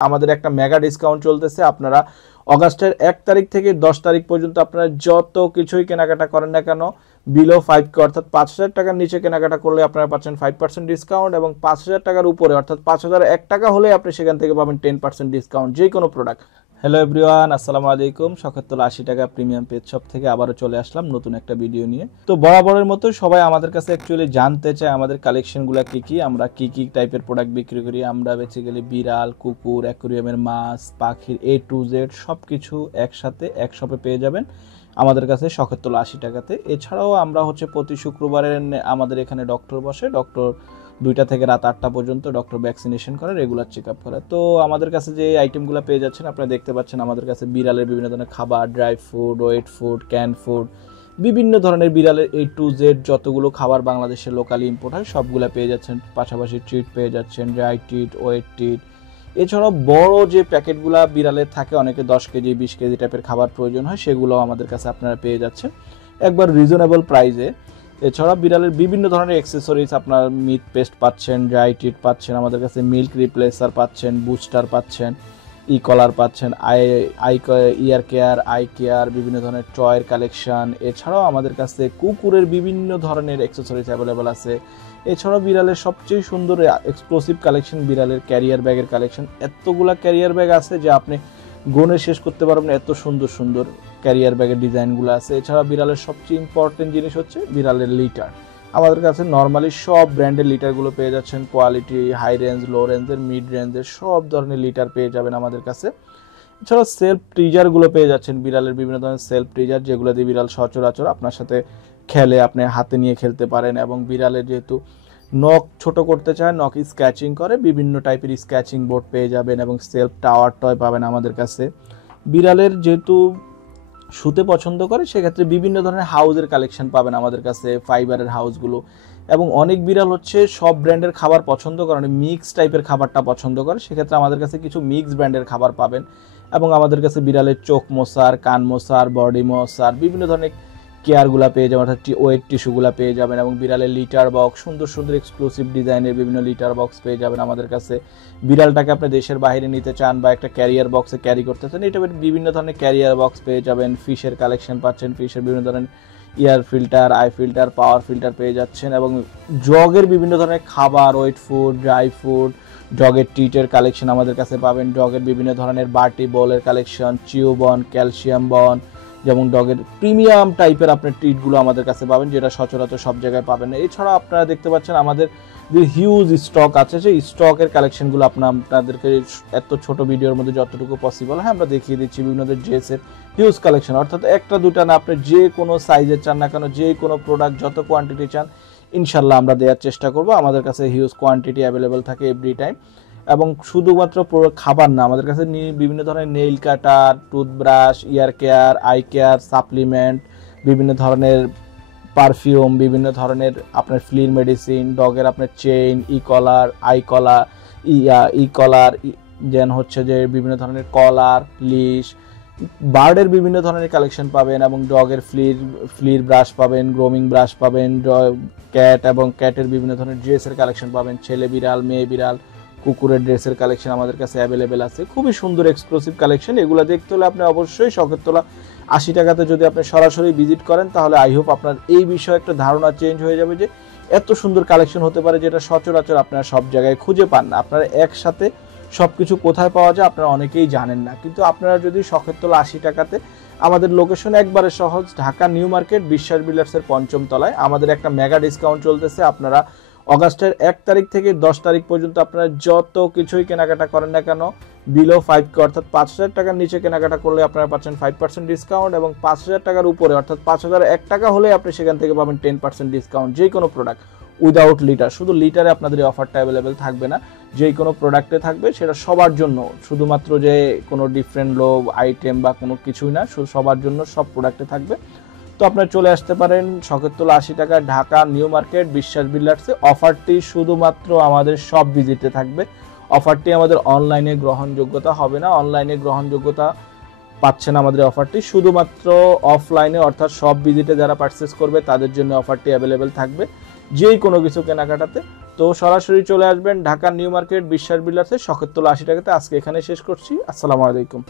আমাদের একটা mega discount চলতেছে। আপনারা অগাস্টের 1 তারিখ থেকে 10 তারিখ পর্যন্ত আপনারা যত কিছুই কেনাকাটা করেন না কেন বিলো 5K অর্থাৎ 5,000 টাকার নিচে কেনাকাটা করলে আপনারা পাচ্ছেন 5% ডিসকাউন্ট, এবং 5,000 টাকার উপরে অর্থাৎ 5,001 টাকা হলে আপনি সেখান থেকে পাবেন 10% ডিসকাউন্ট যে কোনো প্রোডাক্ট। হ্যালো এভরিওয়ান, আসসালামু আলাইকুম। শখেরতলা 80 টাকা প্রিমিয়াম পেজ শপ থেকে আবারও চলে আসলাম নতুন একটা ভিডিও নিয়ে। তো বরাবরের মতো সবাই আমাদের কাছে অ্যাকচুয়ালি জানতে চায় আমাদের কালেকশনগুলো কি আমরা কি টাইপের প্রোডাক্ট বিক্রি করি। আমরা বেসিক্যালি বিড়াল, কুকুর, অ্যাকুরিয়ামের মাছ, পাখির A to Z সব কিছু একসাথে এক শপে পেয়ে যাবেন আমাদের কাছে শখেরতলা 80 টাকাতে। এছাড়াও আমরা প্রতি শুক্রবারে আমাদের এখানে ডক্টর বসে, ডক্টর 2টা থেকে রাত 8টা পর্যন্ত ডক্টর ভ্যাকসিনেশন করে, রেগুলার চেক আপ করে। তো আমাদের কাছে যে আইটেমগুলো পেয়ে যাচ্ছেন আপনারা দেখতে পাচ্ছেন, আমাদের কাছে বিড়ালের বিভিন্ন ধরনের খাবার, dry food, wet food, can food, বিভিন্ন ধরনের বিড়ালের A to Z যতগুলো খাবার বাংলাদেশের লোকালি ইম্পোর্ট হয় সবগুলো পেয়ে যাচ্ছেন। পাশাপাশি ট্রিট পেয়ে যাচ্ছেন, ড্রাই ট্রিট, ওয়েট ট্রিট। এছাড়াও বড় যে প্যাকেটগুলো বিড়ালের থাকে, অনেকে 10 কেজি 20 কেজি টাইপের খাবার প্রয়োজন হয়, সেগুলো আমাদের কাছে আপনারা পেয়ে যাচ্ছেন একবার রিজনেবল প্রাইসে। এছাড়া বিড়ালের বিভিন্ন ধরনের অ্যাক্সেসরিজ, আপনার মিট পেস্ট পাচ্ছেন, ড্রাই ট্রিট পাচ্ছেন, আমাদের কাছে মিল্ক রিপ্লেসার পাচ্ছেন, বুস্টার পাচ্ছেন, ই কলার পাচ্ছেন, ইয়ার কেয়ার, আই কেয়ার, বিভিন্ন ধরনের টয়ের কালেকশন। এছাড়াও আমাদের কাছে কুকুরের বিভিন্ন ধরনের অ্যাক্সেসরিজ অ্যাভেলেবেল আছে। এছাড়াও বিড়ালের সবচেয়ে সুন্দর এক্সক্লুসিভ কালেকশন বিড়ালের ক্যারিয়ার ব্যাগের কালেকশন। এতগুলা ক্যারিয়ার ব্যাগ আছে যে আপনি গুণে শেষ করতে পারবেন, এত সুন্দর সুন্দর ক্যারিয়ার ব্যাগের ডিজাইনগুলো আছে। এছাড়া বিড়ালের সবচেয়ে ইম্পর্টেন্ট জিনিস হচ্ছে বিড়ালের লিটার। আমাদের কাছে নর্মালি সব ব্র্যান্ডের লিটারগুলো পেয়ে যাচ্ছেন, কোয়ালিটি, হাই রেঞ্জ, লো রেঞ্জের, মিড রেঞ্জের সব ধরনের লিটার পেয়ে যাবেন আমাদের কাছে। এছাড়া সেলফ ট্রিজারগুলো পেয়ে যাচ্ছেন, বিড়ালের বিভিন্ন ধরনের সেলফ ট্রিজার যেগুলো দিয়ে বিড়াল সচরাচর আপনার সাথে খেলে, আপনি হাতে নিয়ে খেলতে পারেন। এবং বিড়ালের যেহেতু নখ ছোট করতে চায়, নখ স্ক্র্যাচিং করে, বিভিন্ন টাইপের স্ক্র্যাচিং বোর্ড পেয়ে যাবেন এবং সেলফ টাওয়ার টয় পাবেন আমাদের কাছে। বিড়ালের যেহেতু শুতে পছন্দ করে, সেক্ষেত্রে বিভিন্ন ধরনের হাউজের কালেকশন পাবেন আমাদের কাছে, ফাইবারের হাউসগুলো। এবং অনেক বিড়াল সব ব্র্যান্ডের খাবার পছন্দ করে, মিক্স টাইপের খাবারটা পছন্দ করে, সেক্ষেত্রে আমাদের কাছে কিছু মিক্স ব্র্যান্ডের খাবার পাবেন। এবং আমাদের কাছে বিড়ালের চোখ মশার, কান মশার, বডি মশার বিভিন্ন ধরনের কেয়ারগুলো পেয়ে যাবেন, অর্থাৎ ওয়েট টিস্যুগুলো পেয়ে যাবেন। এবং বিড়ালের লিটার বক্স, সুন্দর সুন্দর এক্সক্লুসিভ ডিজাইনের বিভিন্ন লিটার বক্স পেয়ে যাবেন আমাদের কাছে। বিড়ালটাকে আপনি দেশের বাইরে নিতে চান বা একটা ক্যারিয়ার বক্সে ক্যারি করতে চান, এটা বিভিন্ন ধরনের ক্যারিয়ার বক্স পেয়ে যাবেন। ফিশের কালেকশন পাচ্ছেন, ফিশের বিভিন্ন ধরনের ear filter, eye filter, power filter পেয়ে যাচ্ছেন। এবং ডগের বিভিন্ন ধরনের খাবার, ওয়েট ফুড, ড্রাই ফুড, ডগের ট্রিটের কালেকশন আমাদের কাছে পাবেন। ডগের বিভিন্ন ধরনের বাটি বলের কালেকশন, চিওবন, ক্যালসিয়াম বন, যেমন ডগের প্রিমিয়াম টাইপের আপনার ট্রিটগুলো আমাদের কাছে পাবেন, যেটা সচরাচর সব জায়গায় পাবেন না। এছাড়া আপনারা দেখতে পাচ্ছেন আমাদের যে হিউজ স্টক আছে, সেই স্টকের কালেকশনগুলো আপনাদেরকে এত ছোট ভিডিওর মধ্যে যতটুকু পসিবল আমরা দেখিয়ে দিচ্ছি। বিভিন্ন ড্রেসের হিউজ কালেকশন, অর্থাৎ একটা দুটা না, আপনি যে কোনো সাইজের চান না কেন, যে কোনো প্রোডাক্ট যত কোয়ান্টিটি চান ইনশাল্লাহ আমরা দেওয়ার চেষ্টা করব। আমাদের কাছে হিউজ কোয়ান্টিটি অ্যাভেলেবেল থাকে এভরি টাইম। এবং শুধুমাত্র খাবার না, আমাদের কাছে বিভিন্ন ধরনের nail cutter, toothbrush, ear care, eye care, supplement, বিভিন্ন ধরনের পারফিউম, বিভিন্ন ধরনের আপনার ফ্লির মেডিসিন, ডগের আপনার চেইন, ই কলার, আই কলার, ই কলার, যেন যে বিভিন্ন ধরনের কলার, লিশ, বার্ডের বিভিন্ন ধরনের কালেকশন পাবেন। এবং ডগের ফ্লির ব্রাশ পাবেন, গ্রোমিং ব্রাশ পাবেন, ক্যাট এবং ক্যাটের বিভিন্ন ধরনের ড্রেসের কালেকশন পাবেন, ছেলে বিড়াল, মেয়ে বিড়াল, কুকুরের ড্রেসের কালেকশন আমাদের কাছে অ্যাভেলেবেল আছে। খুবই সুন্দর এক্সক্লুসিভ কালেকশন। এগুলো দেখতে হলে আপনি অবশ্যই শখেরতলা 80 টাকাতে যদি আপনি সরাসরি ভিজিট করেন, তাহলে আই হোপ আপনার এই বিষয়ে একটা ধারণা চেঞ্জ হয়ে যাবে যে এত সুন্দর কালেকশন হতে পারে, যেটা সচরাচর আপনারা সব জায়গায় খুঁজে পান না। আপনারা একসাথে সব কিছু কোথায় পাওয়া যায় আপনারা অনেকেই জানেন না, কিন্তু আপনারা যদি শখেরতলা 80 টাকাতে, আমাদের লোকেশন একবারে সহজ, ঢাকা নিউ মার্কেট, বিশ্বাস বিল্ডার্সের 5ম তলায়। আমাদের একটা মেগা ডিসকাউন্ট চলতেছে। আপনারা অগাস্টের 1 তারিখ থেকে 10 তারিখ পর্যন্ত আপনারা যত কিছুই কেনাকাটা করেন না কেন বিলো 5K অর্থাৎ 5,000 টাকার নিচে কেনাকাটা করলে আপনারা পাচ্ছেন 5% ডিসকাউন্ট, এবং 5,000 টাকার উপরে অর্থাৎ 5,001 টাকা হলে আপনি সেখান থেকে পাবেন 10% ডিসকাউন্ট যে কোনো প্রোডাক্ট উইদাউট লিটার। শুধু লিটারে আপনাদের এই অফারটা অ্যাভেলেবেল থাকবে না, যে কোনো প্রোডাক্টে থাকবে, সেটা সবার জন্য, শুধুমাত্র যে কোনো ডিফারেন্ট লো আইটেম বা কোনো কিছুই না, শুধু সবার জন্য সব প্রোডাক্টে থাকবে। তো আপনারা চলে আসতে পারেন শখেরতলা 80 টাকা, ঢাকা নিউ মার্কেট, বিশ্বাস বিল্ডার্সে। অফারটি শুধুমাত্র আমাদের সব ভিজিটে থাকবে। অফারটি আমাদের অনলাইনে গ্রহণযোগ্যতা হবে না, অনলাইনে গ্রহণযোগ্যতা পাচ্ছেন আমাদের অফারটি, শুধুমাত্র অফলাইনে অর্থাৎ সব ভিজিটে যারা পারচেস করবে তাদের জন্য অফারটি অ্যাভেলেবেল থাকবে। যেই কোনো কিছু কেনাকাটাতে তো সরাসরি চলে আসবেন ঢাকা নিউ মার্কেট বিশ্বাস বিল্ডার্সে, শখের তোলা 80 টাকাতে। আজকে এখানে শেষ করছি। আসসালামু আলাইকুম।